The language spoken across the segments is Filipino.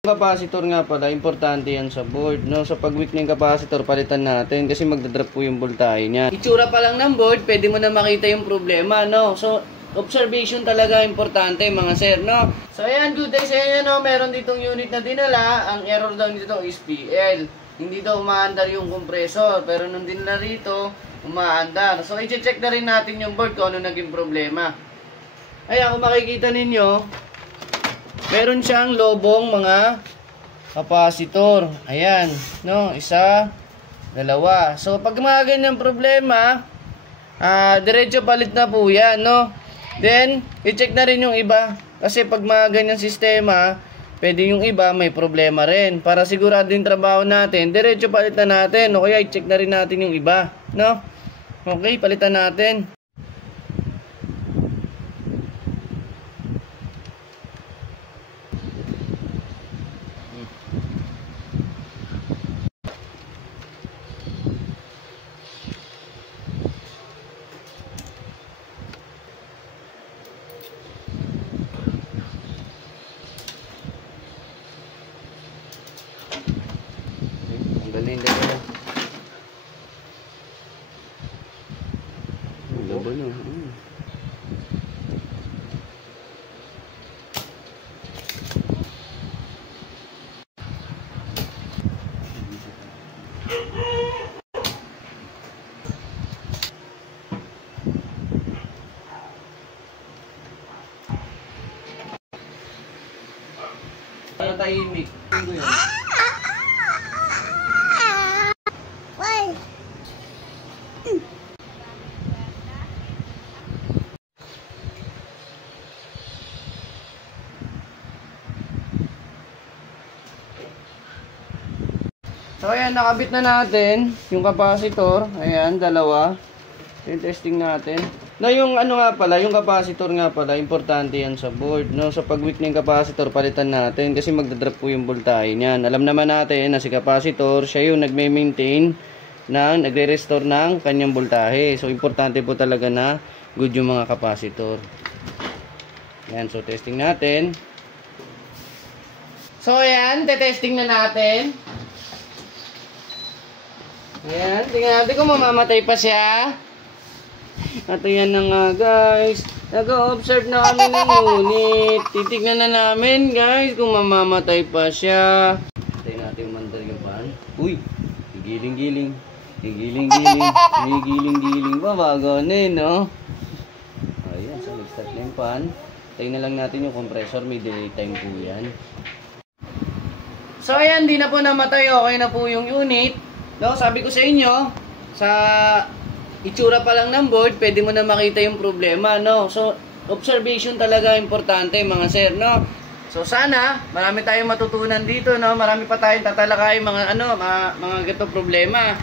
Capacitor nga pala, importante yan sa board, no? Sa pag-weak ng capacitor, palitan natin kasi magdadrop po yung voltahe niya. Itsura pa lang ng board, pwede mo na makita yung problema, no? So, observation talaga importante, mga sir, no? So, ayan, good day sa inyo, no? Meron ditong unit na dinala. Ang error daw nito is PL. Hindi daw umaandar yung compressor, pero nung dinala rito, umaandar. So, i-check na rin natin yung board kung ano naging problema. Ayan, kung makikita ninyo, meron siyang lobong mga kapasitor. Ayan, no? Isa, dalawa. So, pag mga ganyan problema, diretso palit na po yan, no? Then, i-check na rin yung iba. Kasi pag mga ganyan sistema, pwede yung iba may problema rin. Para sigurado yung trabaho natin, diretso palit na natin. O kaya, i-check na rin natin yung iba, no? Okay, palitan natin. Galing dalawa. Laban na. Para tahimik. Ano yan? So ayan, nakabit na natin yung capacitor. Ayan, dalawa. Yung testing natin. Na yung ano nga pala, yung capacitor nga pala, importante yan sa board, no? Sa pag-weak ng capacitor, palitan natin kasi magdadrop po yung voltahe niyan. Alam naman natin na si capacitor, siya yung nagme-maintain nagre-restore ng kanyang voltahe. So importante po talaga na good yung mga capacitor. Ayan, so testing natin. So ayan, te-testing na natin. Ayan, tingnan natin kung mamamatay pa siya. At ayan na nga guys, nag-o-observe na kami ng unit. Titignan na namin guys kung mamamatay pa siya. Tayo natin umandar yung pan. Uy, giling-giling. Giling-giling. Giling-giling. Babago na eh, no? Ayan, so nag-start na yung pan. Tayo na lang natin yung compressor. May delay time po yan. So ayan, di na po namatay. Okay na po yung unit. No, sabi ko sa inyo, sa itsura pa lang ng board, pwede mo na makita yung problema, no? So, observation talaga importante, mga sir, no? So, sana, marami tayong matutunan dito, no? Marami pa tayong tatalakay mga, mga ganitong problema.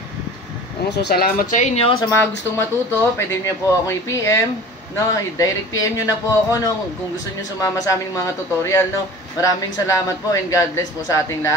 So, salamat sa inyo. Sa mga gustong matuto, pwede niyo po ako i-PM, no? I-direct PM nyo na po ako, no? Kung gusto niyo sumama sa aming mga tutorial, no? Maraming salamat po and God bless po sa ating lahat.